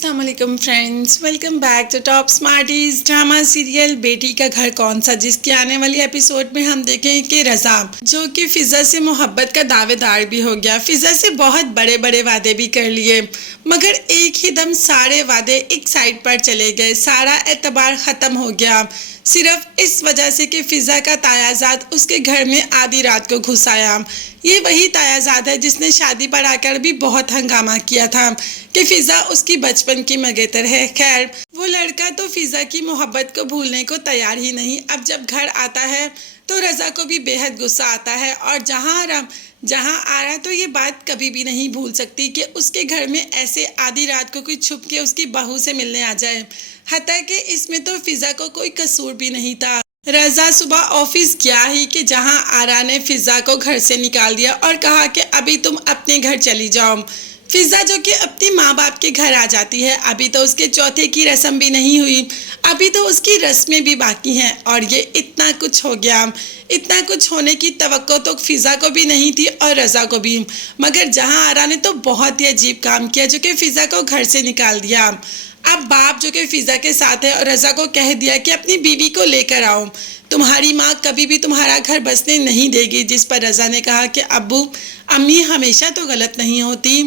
अस्सलामुअलैकुम friends, welcome back to top smarties drama serial बेटी का घर कौन सा, जिसके आने वाली एपिसोड में हम देखें कि रज़ा जो कि फिजा से मोहब्बत का दावेदार भी हो गया, फिजा से बहुत बड़े बड़े वादे भी कर लिए, मगर एक ही दम सारे वादे एक साइड पर चले गए। सारा एतबार ख़त्म हो गया सिर्फ इस वजह से कि फिजा का तायाजाद उसके घर में आधी रात को घुस आया। ये वही तायाजाद है जिसने शादी पर आकर भी बहुत हंगामा किया था कि फिजा उसकी बचपन की मंगेतर है। खैर, वो लड़का तो फिजा की मोहब्बत को भूलने को तैयार ही नहीं। अब जब घर आता है तो रज़ा को भी बेहद गुस्सा आता है और जहाँ आ रहा तो ये बात कभी भी नहीं भूल सकती कि उसके घर में ऐसे आधी रात को कोई छुप के उसकी बहू से मिलने आ जाए। हता कि इसमें तो फिजा को कोई कसूर भी नहीं था। रज़ा सुबह ऑफिस गया ही कि जहां आरा ने फिजा को घर से निकाल दिया और कहा कि अभी तुम अपने घर चली जाओ। फिजा जो कि अपनी माँ बाप के घर आ जाती है, अभी तो उसके चौथे की रस्म भी नहीं हुई, अभी तो उसकी रस्में भी बाकी हैं और ये इतना कुछ हो गया। इतना कुछ होने की तवक्को तो फिजा को भी नहीं थी और रज़ा को भी, मगर जहां आरा ने तो बहुत ही अजीब काम किया जो कि फिजा को घर से निकाल दिया। अब बाप जो कि फिजा के साथ है और रज़ा को कह दिया कि अपनी बीवी को लेकर आओ, तुम्हारी माँ कभी भी तुम्हारा घर बसने नहीं देगी। जिस पर रज़ा ने कहा कि अब्बू अम्मी हमेशा तो गलत नहीं होती,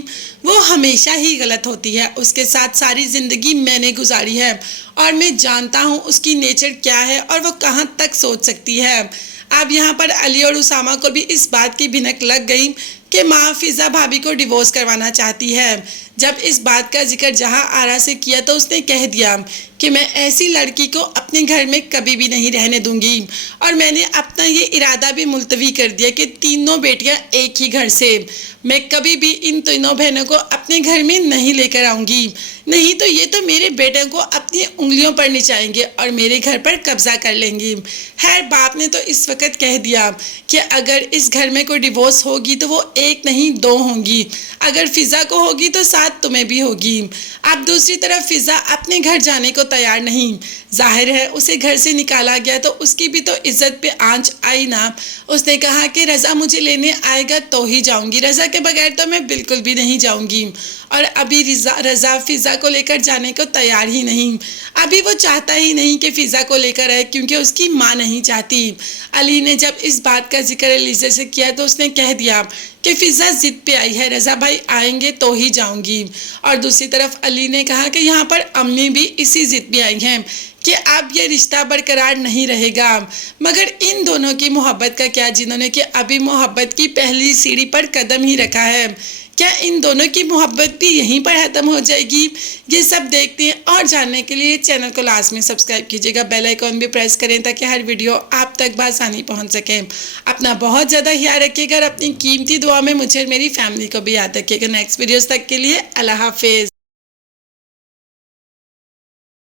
वो हमेशा ही गलत होती है। उसके साथ सारी ज़िंदगी मैंने गुजारी है और मैं जानता हूँ उसकी नेचर क्या है और वो कहाँ तक सोच सकती है। अब यहाँ पर अली और उसामा को भी इस बात की भिनक लग गई कि माँ फिजा भाभी को डिवोर्स करवाना चाहती है। जब इस बात का जिक्र जहाँ आरा से किया तो उसने कह दिया कि मैं ऐसी लड़की को अपने घर में कभी भी नहीं रहने दूंगी और मैंने अपना ये इरादा भी मुलतवी कर दिया कि तीनों बेटियां एक ही घर से, मैं कभी भी इन तीनों बहनों को अपने घर में नहीं लेकर आऊंगी, नहीं तो ये तो मेरे बेटे को अपनी उंगलियों पर निचाएंगे और मेरे घर पर कब्जा कर लेंगी। खैर, बाप ने तो इस वक्त कह दिया कि अगर इस घर में कोई डिवोर्स होगी तो वो एक नहीं दो होंगी, अगर फिजा को होगी तो साथ तुम्हें भी होगी। अब दूसरी तरफ फिजा अपने घर जाने को तैयार नहीं, जाहिर है उसे घर से निकाला गया तो उसकी भी तो इज्जत पे आंच आई ना। उसने कहा कि रज़ा मुझे लेने आएगा तो ही जाऊंगी, रज़ा के बगैर तो मैं बिल्कुल भी नहीं जाऊंगी। और अभी रज़ा फिजा को लेकर जाने को तैयार ही नहीं, अभी वो चाहता ही नहीं कि फिजा को लेकर आए क्योंकि उसकी माँ नहीं चाहती। अली ने जब इस बात का जिक्र एलिज़ा से किया तो उसने कह दिया कि फिजा जिद पे आई है, रज़ा भाई आएंगे तो ही जाऊंगी। और दूसरी तरफ अली ने कहा कि यहाँ पर अम्मी भी इसी जिद पे आई हैं कि अब ये रिश्ता बरकरार नहीं रहेगा। मगर इन दोनों की मोहब्बत का क्या, जिन्होंने कि अभी मोहब्बत की पहली सीढ़ी पर कदम ही रखा है, क्या इन दोनों की मोहब्बत भी यहीं पर ख़त्म हो जाएगी? ये सब देखते हैं और जानने के लिए चैनल को लास्ट में सब्सक्राइब कीजिएगा, बेल आइकॉन भी प्रेस करें ताकि हर वीडियो आप तक बआसानी पहुंच सके। अपना बहुत ज़्यादा ख्याल रखिएगा और अपनी कीमती दुआ में मुझे और मेरी फैमिली को भी याद रखिएगा। नेक्स्ट वीडियोज़ तक के लिए अल्लाह हाफिज़।